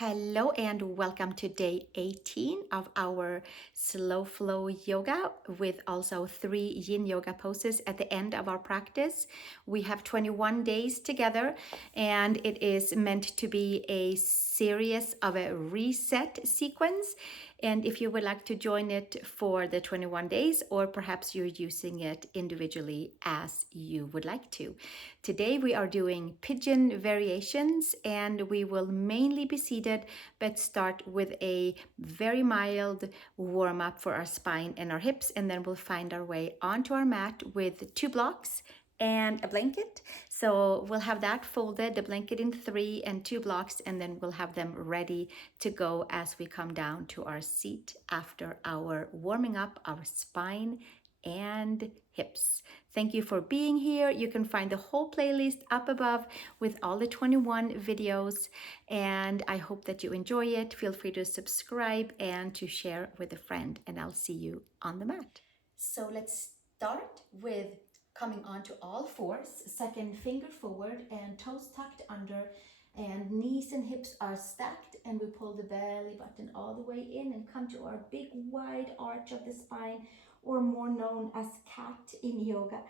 Hello and welcome to day 18 of our slow flow yoga with also 3 yin yoga poses at the end of our practice. We have 21 days together and it is meant to be a series of a reset sequence. And if you would like to join it for the 21 days, or perhaps you're using it individually as you would like to. Today we are doing pigeon variations and we will mainly be seated, but start with a very mild warm up for our spine and our hips, and then we'll find our way onto our mat with 2 blocks and a blanket. So we'll have that folded, the blanket in 3 and 2 blocks, and then we'll have them ready to go as we come down to our seat after our warming up our spine and hips. Thank you for being here. You can find the whole playlist up above with all the 21 videos, and I hope that you enjoy it. Feel free to subscribe and to share with a friend, and I'll see you on the mat. So let's start with coming onto all fours, second finger forward and toes tucked under, and knees and hips are stacked, and we pull the belly button all the way in and come to our big wide arch of the spine, or more known as cat in yoga.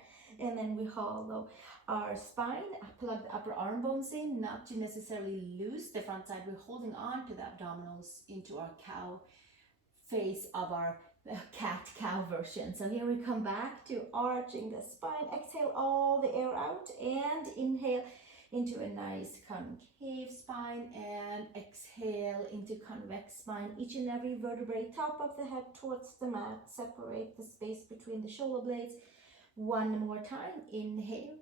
And then we hollow our spine, plug the upper arm bones in, not to necessarily loose the front side. We're holding on to the abdominals into our cow face of our cat-cow version. So here we come back to arching the spine. Exhale all the air out and inhale into a nice concave spine, and exhale into convex spine. Each and every vertebrae, top of the head towards the mat. Separate the space between the shoulder blades. One more time. Inhale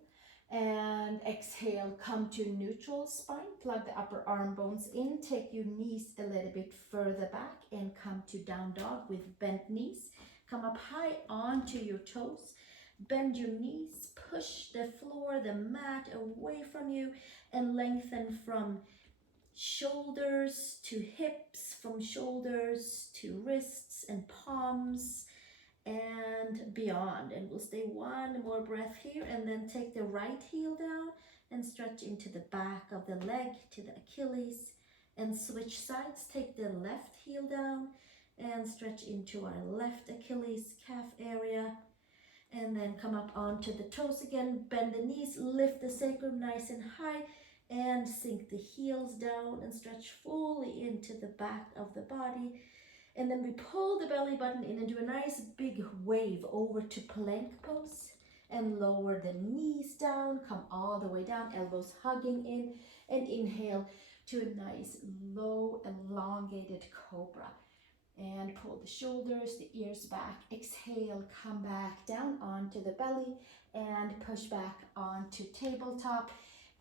and exhale, come to neutral spine. Plug the upper arm bones in. Take your knees a little bit further back and come to down dog with bent knees. Come up high onto your toes. Bend your knees, push the floor, the mat away from you, and lengthen from shoulders to hips, from shoulders to wrists and palms and beyond. And we'll stay one more breath here, and then take the right heel down and stretch into the back of the leg to the Achilles, and switch sides. Take the left heel down and stretch into our left Achilles calf area, and then come up onto the toes again. Bend the knees, lift the sacrum nice and high, and sink the heels down and stretch fully into the back of the body. And then we pull the belly button in and do a nice big wave over to plank pose, and lower the knees down, come all the way down, elbows hugging in, and inhale to a nice low elongated cobra. And pull the shoulders, the ears back. Exhale, come back down onto the belly and push back onto tabletop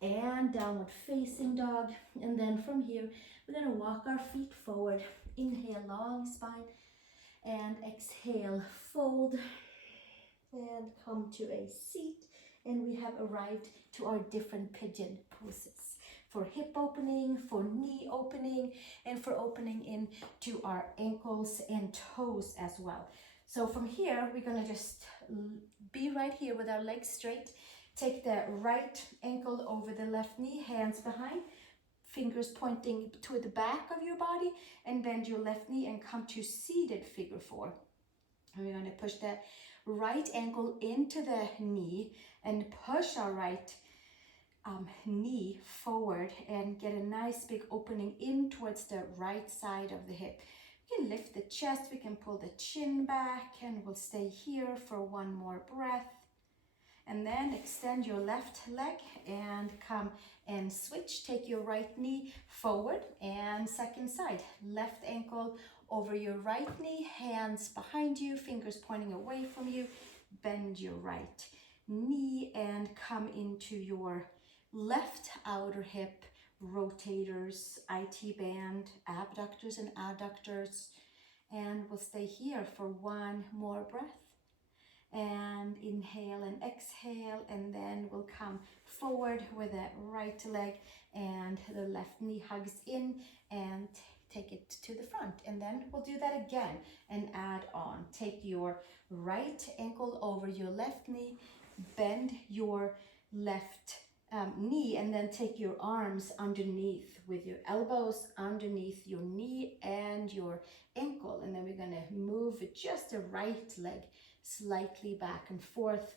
and downward facing dog. And then from here, we're gonna walk our feet forward. Inhale, long spine, and exhale, fold, and come to a seat. And we have arrived to our different pigeon poses, for hip opening, for knee opening, and for opening into our ankles and toes as well. So from here, we're gonna just be right here with our legs straight. Take the right ankle over the left knee, hands behind, fingers pointing to the back of your body, and bend your left knee and come to seated figure 4. And we're gonna push the right ankle into the knee and push our right knee forward and get a nice big opening in towards the right side of the hip. We can lift the chest, we can pull the chin back, and we'll stay here for one more breath. And then extend your left leg and come and switch. Take your right knee forward and second side. Left ankle over your right knee, hands behind you, fingers pointing away from you. Bend your right knee and come into your left outer hip, rotators, IT band, abductors and adductors. And we'll stay here for one more breath. And inhale and exhale, and then we'll come forward with the right leg and the left knee hugs in, and take it to the front. And then we'll do that again and add on. Take your right ankle over your left knee, bend your left knee, and then take your arms underneath with your elbows underneath your knee and your ankle. And then we're going to move just the right leg slightly back and forth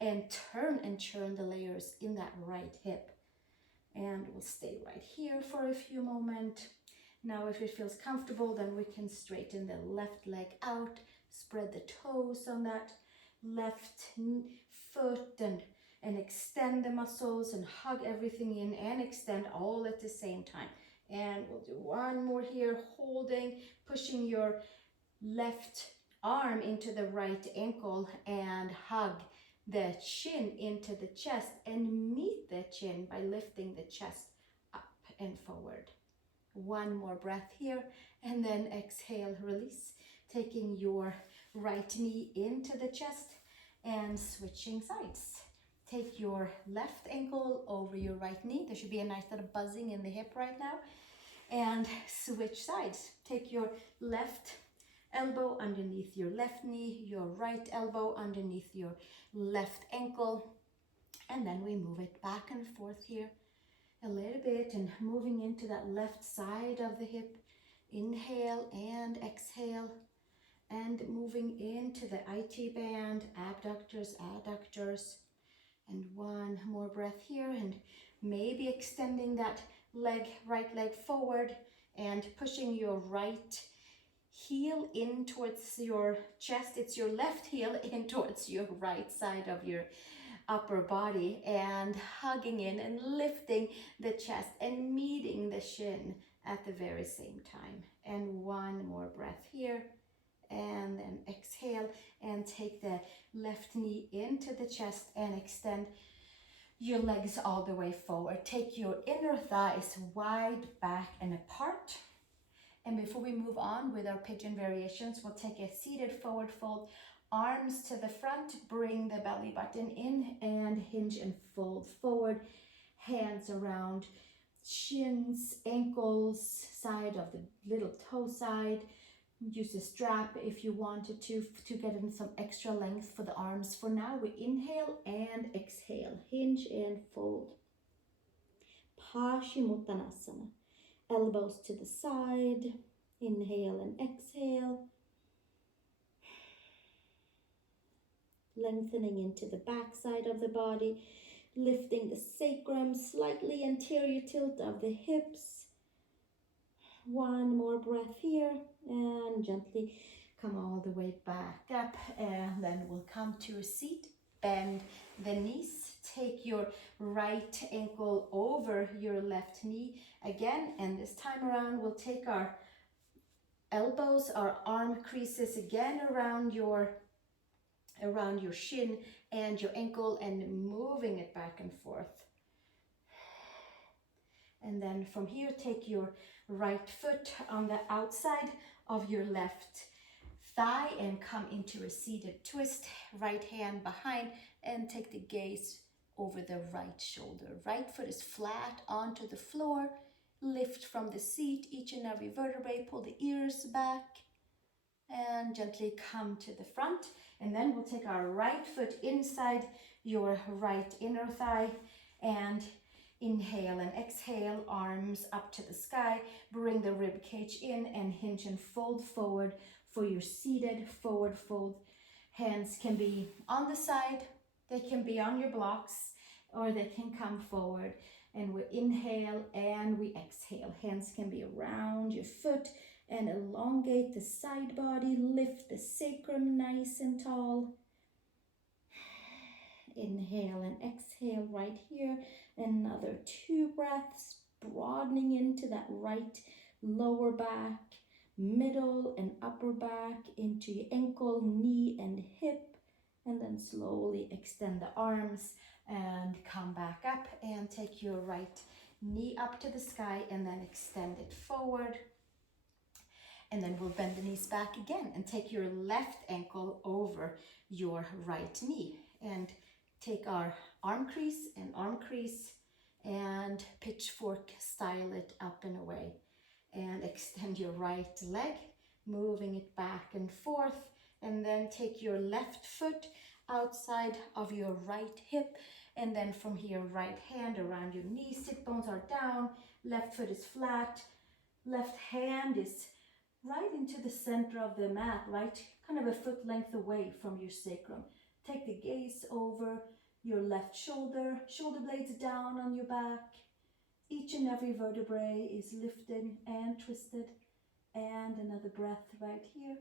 and turn and churn the layers in that right hip. And we'll stay right here for a few moments. Now, if it feels comfortable, then we can straighten the left leg out, spread the toes on that left foot, and extend the muscles and hug everything in and extend all at the same time. And we'll do one more here, holding, pushing your left arm into the right ankle and hug the chin into the chest and meet the chin by lifting the chest up and forward. One more breath here, and then exhale, release, taking your right knee into the chest and switching sides. Take your left ankle over your right knee. There should be a nice little buzzing in the hip right now. And switch sides. Take your left elbow underneath your left knee, your right elbow underneath your left ankle, and then we move it back and forth here a little bit and moving into that left side of the hip. Inhale and exhale, and moving into the IT band, abductors, adductors. And one more breath here, and maybe extending that leg, right leg forward and pushing your right heel in towards your chest. It's your left heel in towards your right side of your upper body, and hugging in and lifting the chest and meeting the shin at the very same time. And one more breath here, and then exhale and take the left knee into the chest and extend your legs all the way forward. Take your inner thighs wide back and apart. And before we move on with our pigeon variations, we'll take a seated forward fold, arms to the front, bring the belly button in and hinge and fold forward, hands around shins, ankles, side of the little toe side. Use a strap if you wanted to get in some extra length for the arms. For now, we inhale and exhale, hinge and fold. Paschimottanasana. Elbows to the side, inhale and exhale. Lengthening into the back side of the body, lifting the sacrum, slightly anterior tilt of the hips. One more breath here, and gently come all the way back up, and then we'll come to a seat. Bend the knees, take your right ankle over your left knee again, and this time around we'll take our elbows, our arm creases again around your shin and your ankle, and moving it back and forth. And then from here, take your right foot on the outside of your left thigh and come into a seated twist. Right hand behind and take the gaze over the right shoulder. Right foot is flat onto the floor. Lift from the seat each and every vertebrae. Pull the ears back and gently come to the front. And then we'll take our right foot inside your right inner thigh and inhale and exhale, arms up to the sky. Bring the rib cage in and hinge and fold forward for your seated forward fold. Hands can be on the side, they can be on your blocks, or they can come forward. And we inhale and we exhale. Hands can be around your foot and elongate the side body. Lift the sacrum nice and tall. Inhale and exhale right here. Another 2 breaths, broadening into that right lower back, middle and upper back, into your ankle, knee and hip. And then slowly extend the arms and come back up and take your right knee up to the sky and then extend it forward. And then we'll bend the knees back again and take your left ankle over your right knee and take our arm crease and pitchfork style it up and away. And extend your right leg, moving it back and forth. And then take your left foot outside of your right hip And then from here, right hand around your knees, sit bones are down, left foot is flat, left hand is right into the center of the mat, right kind of a foot length away from your sacrum. Take the gaze over your left shoulder, shoulder blades down on your back. Each and every vertebrae is lifted and twisted. And another breath right here.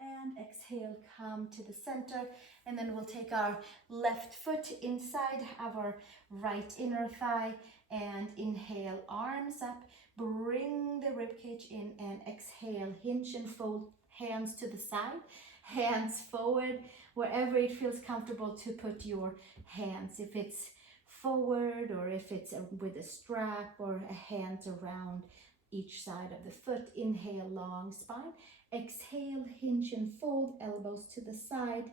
And exhale, come to the center. And then we'll take our left foot inside of our right inner thigh and inhale, arms up. Bring the ribcage in and exhale, hinge and fold, hands to the side, hands forward, wherever it feels comfortable to put your hands. If it's forward or if it's with a strap or a hand around each side of the foot. Inhale, long spine. Exhale, hinge and fold, elbows to the side,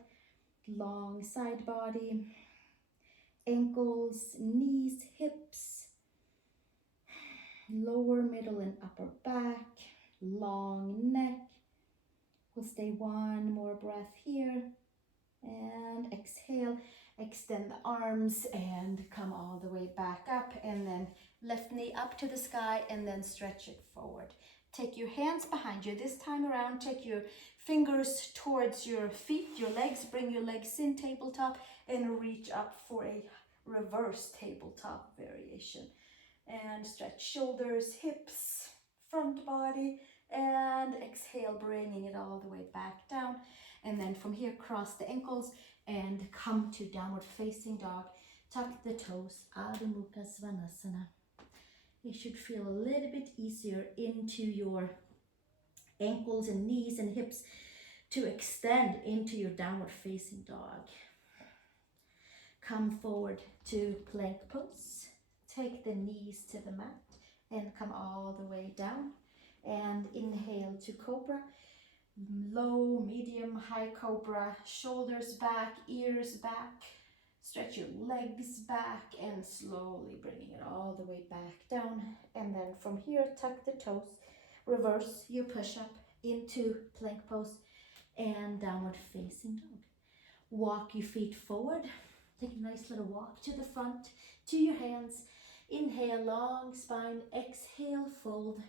long side body, ankles, knees, hips, lower, middle, and upper back, long neck. We'll stay one more breath here. And exhale, extend the arms and come all the way back up, and then left knee up to the sky and then stretch it forward. Take your hands behind you. This time around, take your fingers towards your feet, your legs, bring your legs in tabletop and reach up for a reverse tabletop variation. And stretch shoulders, hips, front body, and exhale, bringing it all the way back down. And then from here, cross the ankles and come to downward facing dog. Tuck the toes, Adho Mukha Svanasana. It should feel a little bit easier into your ankles and knees and hips to extend into your downward facing dog. Come forward to plank pose. Take the knees to the mat and come all the way down. And inhale to cobra. Low, medium, high cobra. Shoulders back, ears back. Stretch your legs back and slowly bringing it all the way back down. And then from here, tuck the toes. Reverse your push-up into plank pose and downward facing dog. Walk your feet forward. Take a nice little walk to the front, to your hands. Inhale, long spine. Exhale, fold.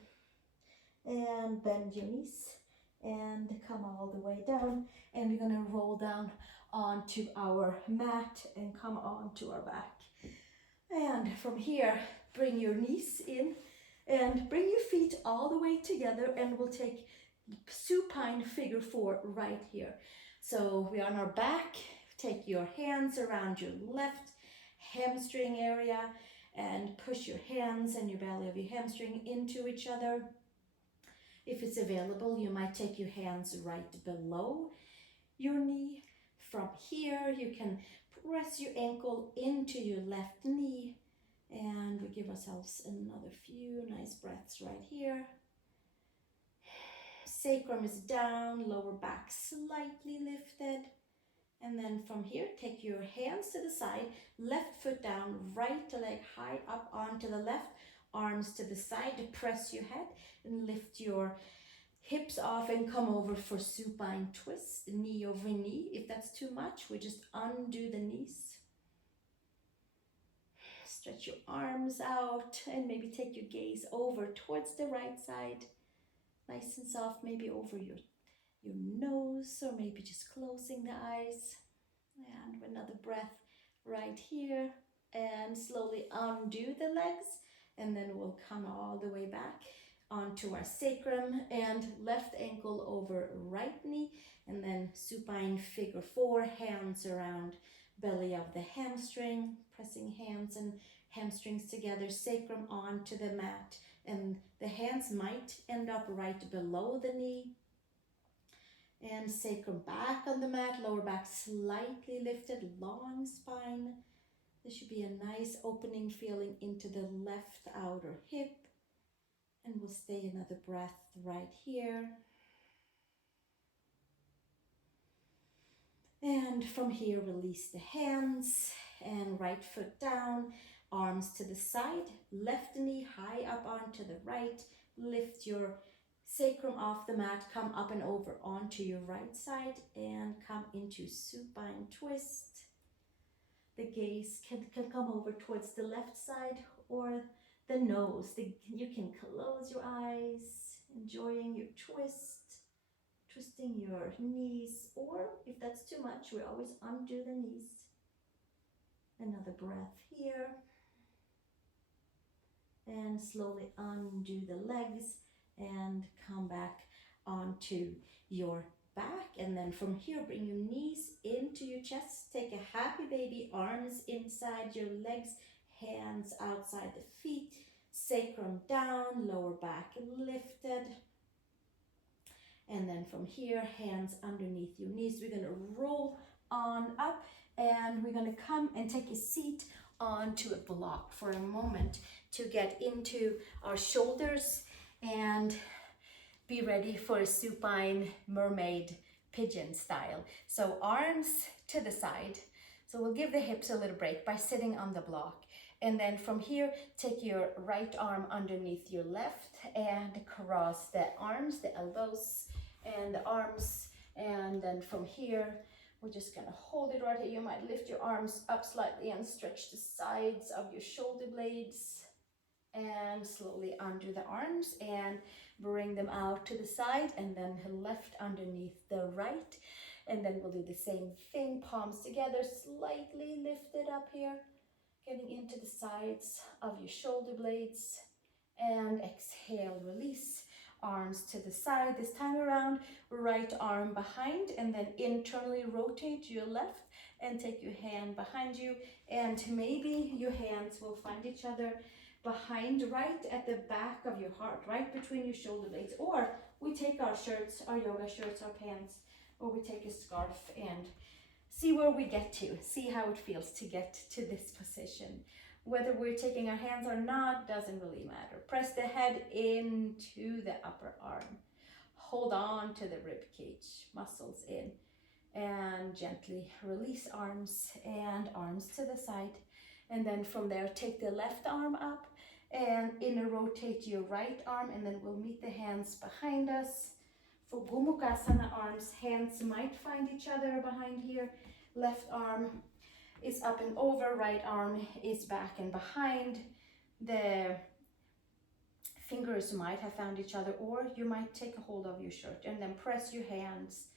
And bend your knees and come all the way down. And we're going to roll down onto our mat and come onto our back. And from here, bring your knees in and bring your feet all the way together, and we'll take supine figure 4 right here. So we're on our back. Take your hands around your left hamstring area and push your hands and your belly of your hamstring into each other. If it's available, you might take your hands right below your knee. From here, you can press your ankle into your left knee, and we give ourselves another few nice breaths right here. Sacrum is down, lower back slightly lifted. And then from here, take your hands to the side, left foot down, right leg high up onto the left, arms to the side to press your head and lift your hips off and come over for supine twist, knee over knee. If that's too much, we just undo the knees. Stretch your arms out and maybe take your gaze over towards the right side. Nice and soft, maybe over your nose, or maybe just closing the eyes. And another breath right here. And slowly undo the legs. And then we'll come all the way back onto our sacrum and left ankle over right knee. And then supine figure 4, hands around belly of the hamstring, pressing hands and hamstrings together, sacrum onto the mat. And the hands might end up right below the knee. And sacrum back on the mat, lower back slightly lifted, long spine. There should be a nice opening feeling into the left outer hip. And we'll stay another breath right here. And from here, release the hands and right foot down, arms to the side, left knee high up onto the right. Lift your sacrum off the mat, come up and over onto your right side and come into supine twist. the gaze can come over towards the left side or the nose. You can close your eyes, enjoying your twisting your knees, or if that's too much, we always undo the knees. Another breath here. And slowly undo the legs and come back onto your back. And then from here, bring your knees into your chest. Take a happy baby, arms inside your legs, hands outside the feet, sacrum down, lower back lifted. And then from here, hands underneath your knees. We're going to roll on up and we're going to come and take a seat onto a block for a moment to get into our shoulders and be ready for a supine mermaid pigeon style. So arms to the side. So we'll give the hips a little break by sitting on the block. And then from here, take your right arm underneath your left and cross the arms, the elbows and the arms. And then from here, we're just gonna hold it right here. You might lift your arms up slightly and stretch the sides of your shoulder blades and slowly undo the arms and bring them out to the side and then left underneath the right. And then we'll do the same thing, palms together, slightly lifted up here, getting into the sides of your shoulder blades. And exhale, release. Arms to the side. This time around, right arm behind and then internally rotate your left and take your hand behind you. And maybe your hands will find each other behind, right at the back of your heart, right between your shoulder blades. Or we take our shirts, our yoga shirts, our pants, or we take a scarf and see where we get to, see how it feels to get to this position. Whether we're taking our hands or not doesn't really matter. Press the head into the upper arm. Hold on to the rib cage, muscles in, and gently release arms and arms to the side. And then from there, take the left arm up and inner rotate your right arm, and then we'll meet the hands behind us. For Gomukhasana arms, hands might find each other behind here. Left arm is up and over, right arm is back and behind. The fingers might have found each other, or you might take a hold of your shirt and then press your hands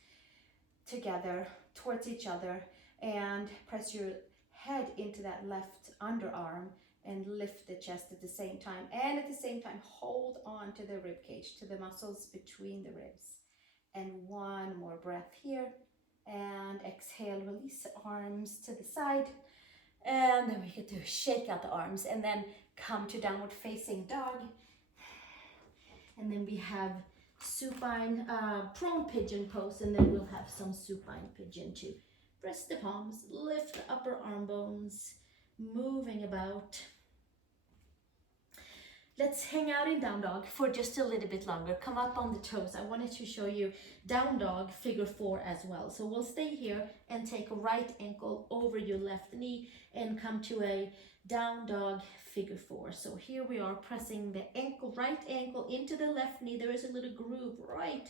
together towards each other and press your head into that left underarm and lift the chest at the same time. And at the same time, hold on to the rib cage, to the muscles between the ribs. And one more breath here. And exhale, release arms to the side. And then we get to shake out the arms and then come to downward facing dog. And then we have supine prone pigeon pose, and then we'll have some supine pigeon too. Press the palms, lift the upper arm bones, moving about. Let's hang out in down dog for just a little bit longer. Come up on the toes. I wanted to show you down dog figure 4 as well. So we'll stay here and take a right ankle over your left knee and come to a down dog figure 4. So here we are pressing the ankle, right ankle into the left knee. There is a little groove right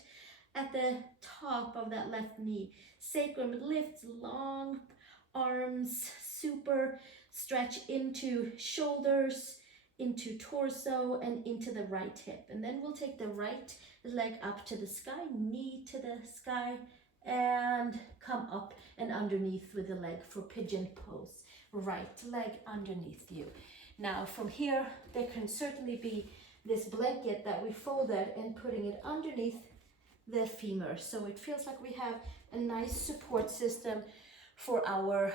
at the top of that left knee. Sacrum lifts, long arms, super stretch into shoulders, into torso, and into the right hip. And then we'll take the right leg up to the sky, knee to the sky, and come up and underneath with the leg for pigeon pose. Right leg underneath you. Now from here, there can certainly be this blanket that we folded and putting it underneath the femur. So it feels like we have a nice support system for our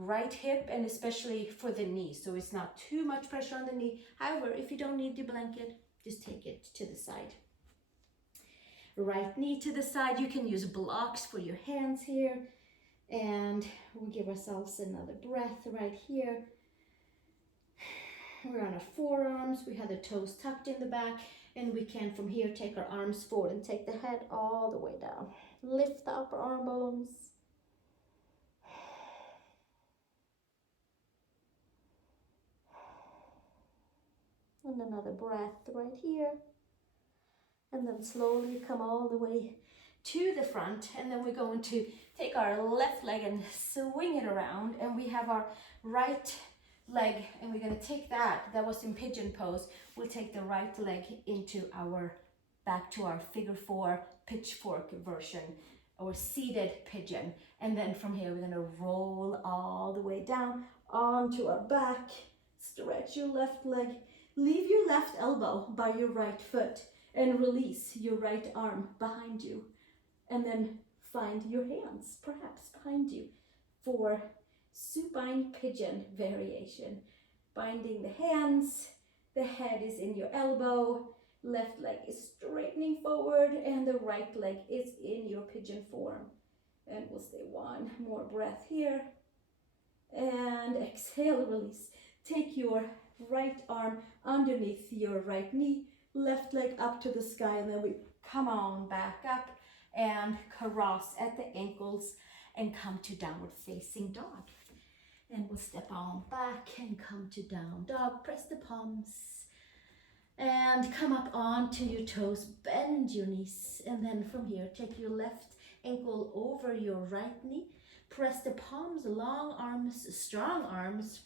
right hip and especially for the knee, so it's not too much pressure on the knee. However, if you don't need the blanket, just take it to the side. Right knee to the side. You can use blocks for your hands here, and we'll give ourselves another breath right here. We're on our forearms. We have the toes tucked in the back, and we can from here take our arms forward and take the head all the way down. Lift the upper arm bones. And another breath right here. And then slowly come all the way to the front. And then we're going to take our left leg and swing it around, and we have our right leg, and we're going to take that was in pigeon pose. We'll take the right leg into our, back to our figure 4 pitchfork version, or seated pigeon. And then from here we're going to roll all the way down onto our back. Stretch your left leg, leave your left elbow by your right foot, and release your right arm behind you. And then find your hands perhaps behind you for supine pigeon variation. Binding the hands, the head is in your elbow, left leg is straightening forward, and the right leg is in your pigeon form. And we'll stay one more breath here. And exhale, release. Take your right arm underneath your right knee, left leg up to the sky, and then we come on back up and cross at the ankles and come to downward facing dog. And we'll step on back and come to down dog. Press the palms and come up onto your toes, bend your knees, and then from here take your left ankle over your right knee, press the palms, long arms, strong arms,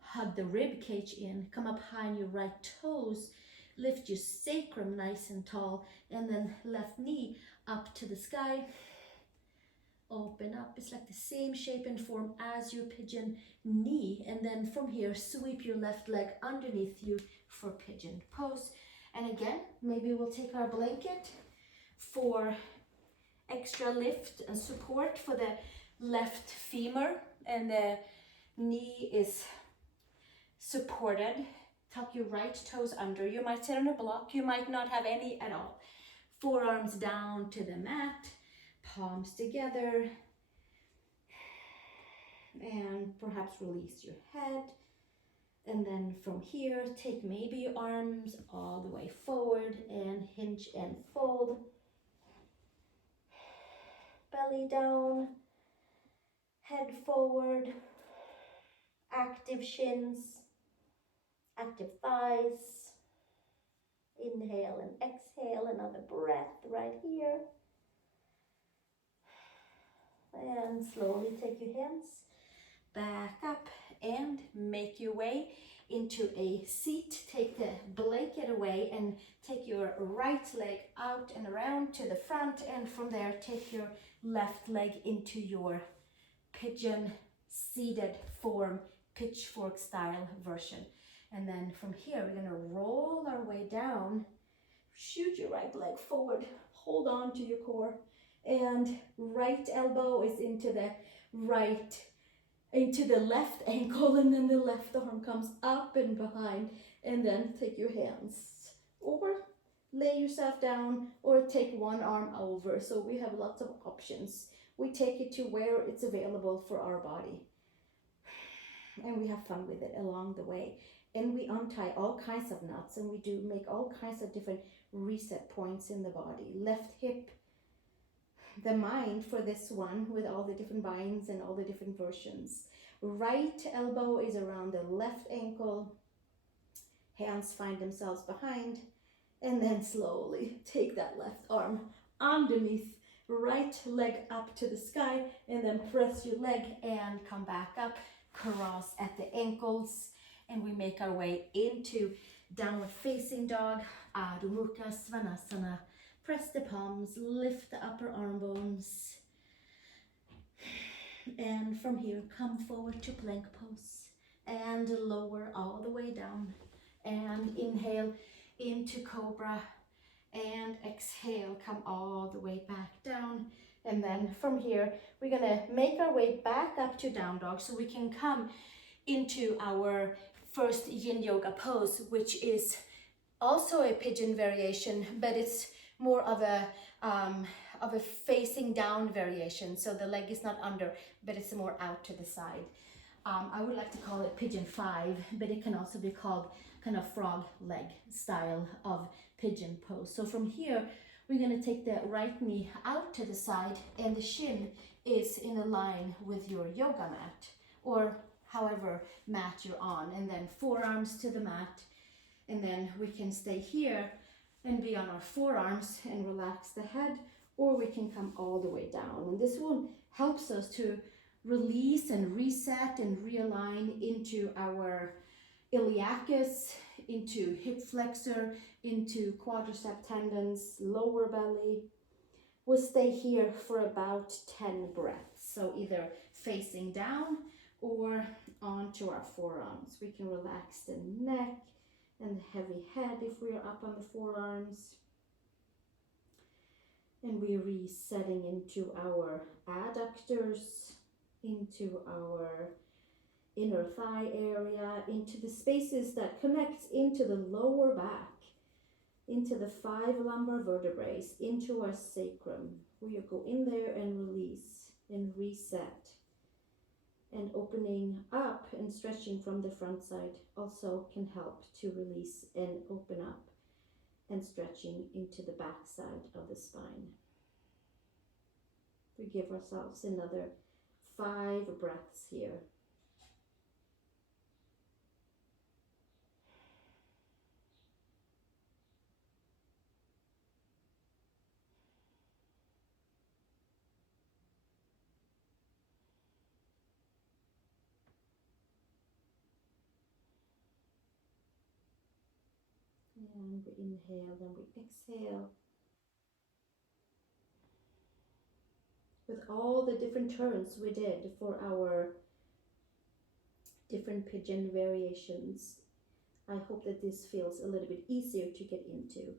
hug the rib cage in, come up high on your right toes, lift your sacrum nice and tall, and then left knee up to the sky, open up. It's like the same shape and form as your pigeon knee, and then from here sweep your left leg underneath you for pigeon pose. And again, maybe we'll take our blanket for extra lift and support for the left femur, and the knee is supported. Tuck your right toes under. You might sit on a block, you might not have any at all. Forearms down to the mat, palms together, and perhaps release your head. And then from here, take maybe your arms all the way forward and hinge and fold. Belly down, head forward, active shins, active thighs. Inhale and exhale, another breath right here. And slowly take your hands back up and make your way into a seat. Take the blanket away and take your right leg out and around to the front, and from there take your left leg into your pigeon seated form, pitchfork style version. And then from here we're going to roll our way down, shoot your right leg forward, hold on to your core, and right elbow is into the left ankle, and then the left arm comes up and behind, and then take your hands over, lay yourself down, or take one arm over. So we have lots of options. We take it to where it's available for our body, and we have fun with it along the way. And we untie all kinds of knots, and we do make all kinds of different reset points in the body. Left hip, the mind for this one with all the different binds and all the different versions. Right elbow is around the left ankle, hands find themselves behind, and then slowly take that left arm underneath, right leg up to the sky, and then press your leg and come back up, cross at the ankles, and we make our way into downward facing dog, Adho Mukha Svanasana. Press the palms, lift the upper arm bones, and from here come forward to plank pose and lower all the way down, and inhale into cobra, and exhale, come all the way back down. And then from here we're gonna make our way back up to down dog, so we can come into our first yin yoga pose, which is also a pigeon variation, but it's more of a facing down variation. So the leg is not under, but it's more out to the side. I would like to call it pigeon 5, but it can also be called kind of frog leg style of pigeon pose. So from here, we're going to take the right knee out to the side, and the shin is in a line with your yoga mat, or however mat you're on, and then forearms to the mat. And then we can stay here and be on our forearms and relax the head, or we can come all the way down. And this one helps us to release and reset and realign into our iliacus, into hip flexor, into quadricep tendons, lower belly. We'll stay here for about 10 breaths. So either facing down or onto our forearms. We can relax the neck and the heavy head if we are up on the forearms. And we're resetting into our adductors, into our inner thigh area, into the spaces that connect into the lower back, into the 5 lumbar vertebrae, into our sacrum. We go in there and release and reset. And opening up and stretching from the front side also can help to release and open up, and stretching into the back side of the spine. We give ourselves another 5 breaths here. And we inhale, then we exhale. With all the different turns we did for our different pigeon variations, I hope that this feels a little bit easier to get into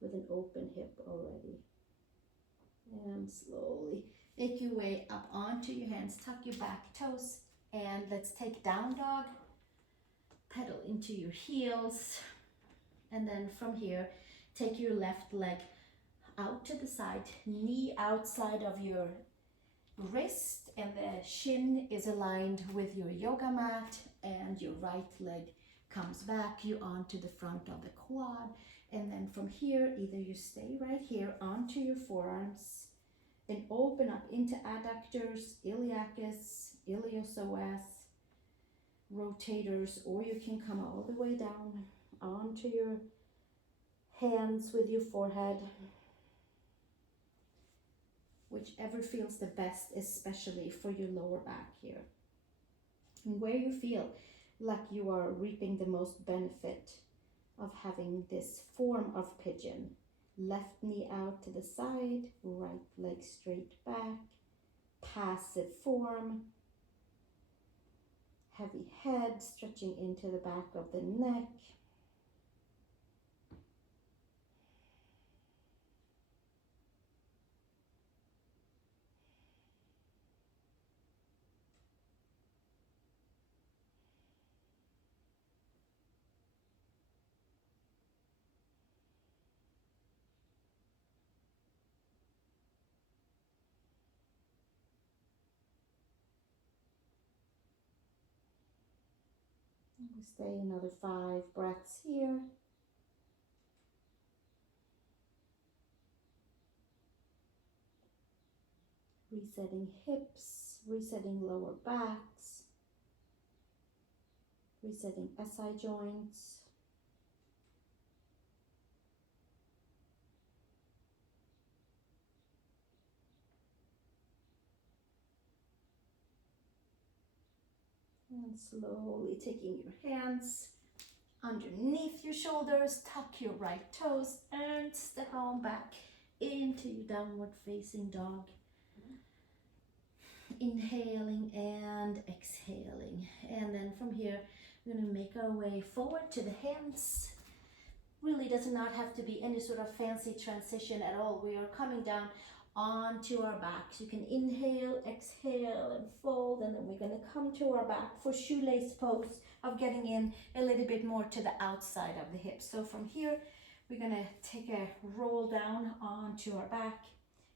with an open hip already. And slowly make your way up onto your hands, tuck your back toes, and let's take down dog. Pedal into your heels, and then from here, take your left leg out to the side, knee outside of your wrist, and the shin is aligned with your yoga mat, and your right leg comes back, you onto the front of the quad. And then from here, either you stay right here onto your forearms and open up into adductors, iliacus, iliopsoas, rotators, or you can come all the way down onto your hands with your forehead, whichever feels the best, especially for your lower back here. And where you feel like you are reaping the most benefit of having this form of pigeon. Left knee out to the side, right leg straight back, passive form, heavy head stretching into the back of the neck. We stay another 5 breaths here. Resetting hips, resetting lower backs, resetting SI joints. And slowly taking your hands underneath your shoulders, tuck your right toes, and step on back into your downward facing dog. Inhaling and exhaling. And then from here, we're going to make our way forward to the hands. Really does not have to be any sort of fancy transition at all. We are coming down onto our backs. You can inhale, exhale, and fold, and then we're going to come to our back for shoelace pose of getting in a little bit more to the outside of the hips. So from here, we're going to take a roll down onto our back.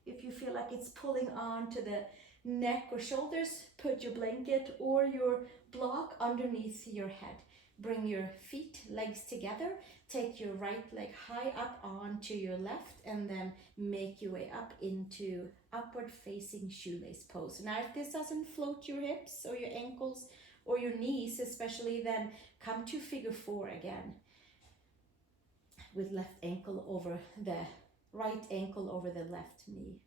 If you feel like it's pulling onto the neck or shoulders, put your blanket or your block underneath your head. Bring your feet, legs together. Take your right leg high up onto your left, and then make your way up into upward facing shoelace pose. Now, if this doesn't float your hips or your ankles or your knees especially, then come to figure 4 again, with left ankle over the Right ankle over the left knee.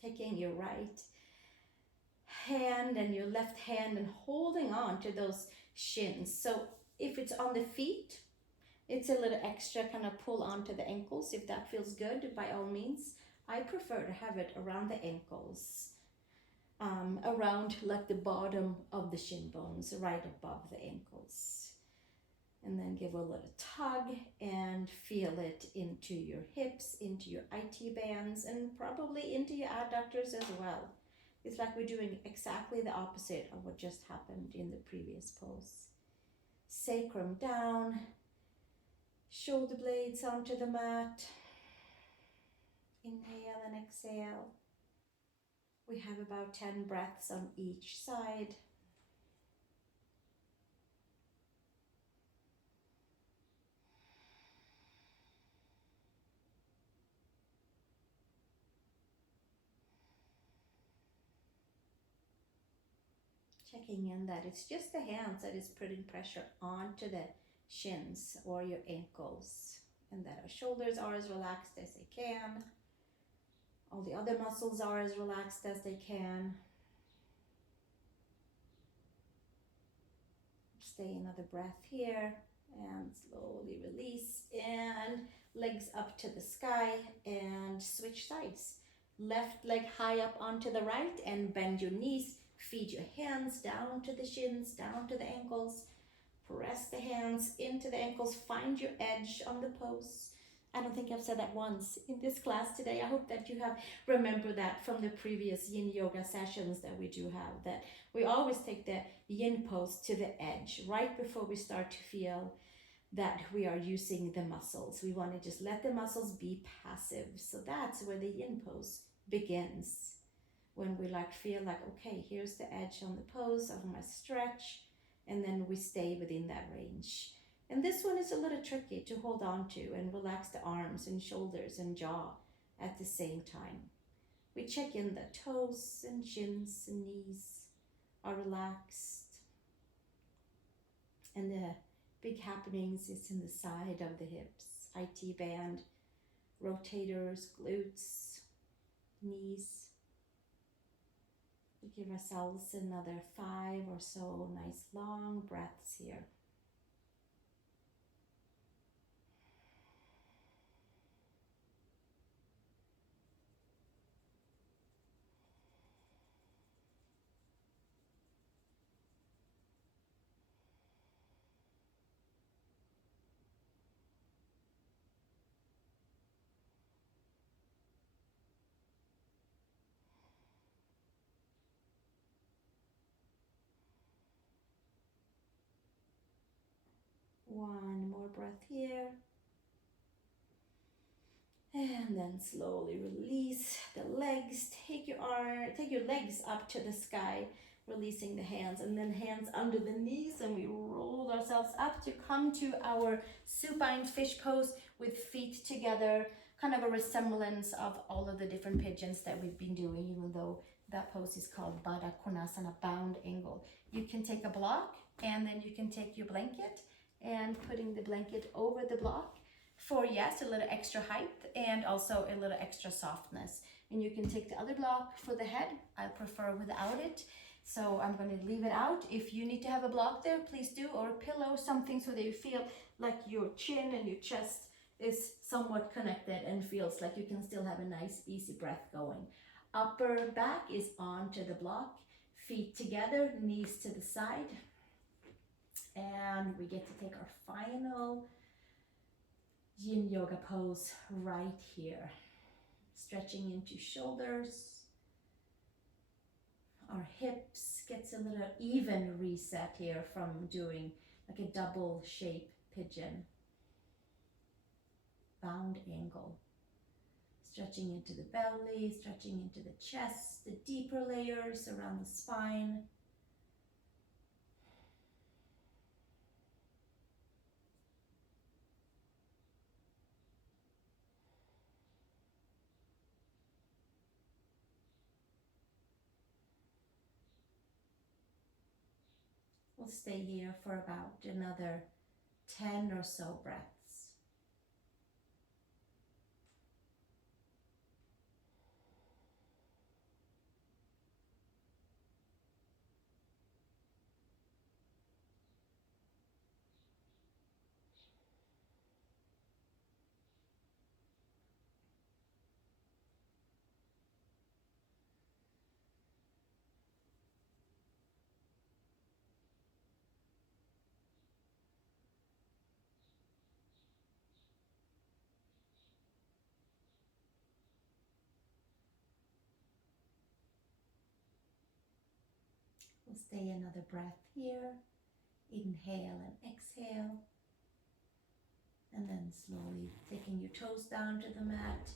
Taking your right hand and your left hand and holding on to those shins. So if it's on the feet, it's a little extra kind of pull onto the ankles. If that feels good, by all means. I prefer to have it around the ankles, around like the bottom of the shin bones, right above the ankles. And then give a little tug and feel it into your hips, into your IT bands, and probably into your adductors as well. It's like we're doing exactly the opposite of what just happened in the previous pose. Sacrum down, shoulder blades onto the mat. Inhale and exhale. We have about 10 breaths on each side. Checking in that it's just the hands that is putting pressure onto the shins or your ankles, and that our shoulders are as relaxed as they can. All the other muscles are as relaxed as they can. Stay another breath here and slowly release, and legs up to the sky and switch sides. Left leg high up onto the right and bend your knees. Feed your hands down to the shins, down to the ankles. Press the hands into the ankles. Find your edge on the pose. I don't think I've said that once in this class today. I hope that you have remembered that from the previous Yin Yoga sessions that we do have, that we always take the Yin pose to the edge right before we start to feel that we are using the muscles. We want to just let the muscles be passive. So that's where the Yin pose begins. When we feel like, okay, here's the edge on the pose of my stretch, and then we stay within that range. And this one is a little tricky to hold on to and relax the arms and shoulders and jaw at the same time. We check in the toes and shins and knees are relaxed. And the big happenings is in the side of the hips, IT band, rotators, glutes, knees. We give ourselves another 5 or so nice long breaths here. One more breath here. And then slowly release the legs. Take your legs up to the sky, releasing the hands, and then hands under the knees, and we roll ourselves up to come to our supine fish pose with feet together, kind of a resemblance of all of the different pigeons that we've been doing, even though that pose is called Baddha Konasana, bound angle. You can take a block, and then you can take your blanket and putting the blanket over the block for, yes, a little extra height and also a little extra softness. And you can take the other block for the head. I prefer without it, so I'm going to leave it out. If you need to have a block there, please do, or a pillow, something so that you feel like your chin and your chest is somewhat connected and feels like you can still have a nice easy breath going. Upper back is onto the block, feet together, knees to the side, and we get to take our final Yin Yoga pose right here. Stretching into shoulders. Our hips gets a little even reset here from doing like a double shape pigeon. Bound angle. Stretching into the belly, stretching into the chest, the deeper layers around the spine. We'll stay here for about another 10 or so breaths. We'll stay another breath here. Inhale and exhale. And then slowly taking your toes down to the mat,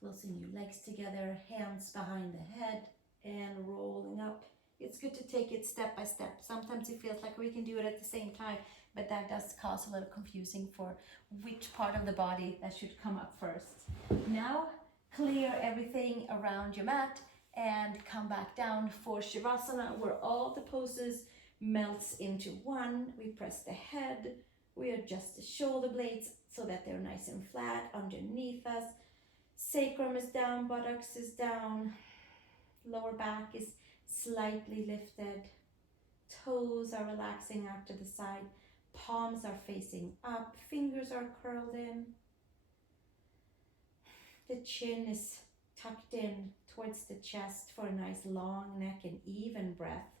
closing your legs together, hands behind the head, and rolling up. It's good to take it step by step. Sometimes it feels like we can do it at the same time, but that does cause a little confusing for which part of the body that should come up first. Now, clear everything around your mat and come back down for Savasana, where all the poses melts into one. We press the head, we adjust the shoulder blades so that they're nice and flat underneath us. Sacrum is down, buttocks is down, lower back is slightly lifted, toes are relaxing out to the side, palms are facing up, fingers are curled in, the chin is tucked in towards the chest for a nice long neck and even breath.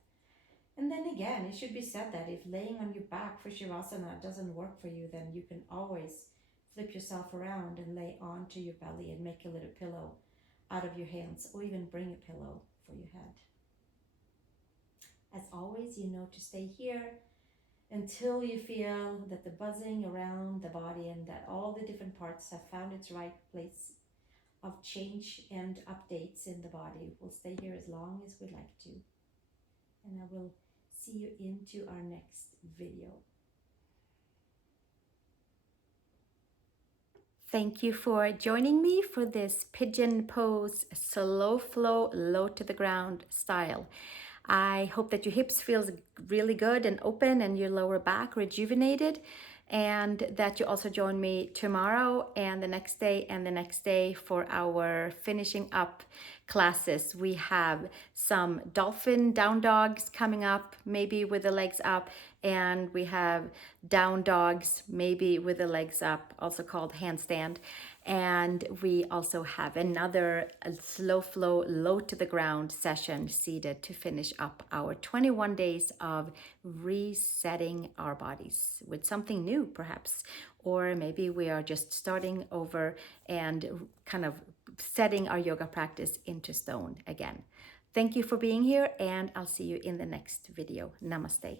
And then again, it should be said that if laying on your back for Shavasana doesn't work for you, then you can always flip yourself around and lay onto your belly and make a little pillow out of your hands, or even bring a pillow for your head. As always, you know to stay here until you feel that the buzzing around the body and that all the different parts have found its right place of change and updates in the body. We'll stay here as long as we like to. And I will see you into our next video. Thank you for joining me for this pigeon pose, slow flow, low to the ground style. I hope that your hips feels really good and open and your lower back rejuvenated, and that you also join me tomorrow and the next day for our finishing up classes. We have some dolphin down dogs coming up, maybe with the legs up, and we have down dogs, maybe with the legs up, also called handstand. And we also have another slow flow, low to the ground session seated to finish up our 21 days of resetting our bodies with something new perhaps, or maybe we are just starting over and kind of setting our yoga practice into stone again. Thank you for being here, and I'll see you in the next video. Namaste.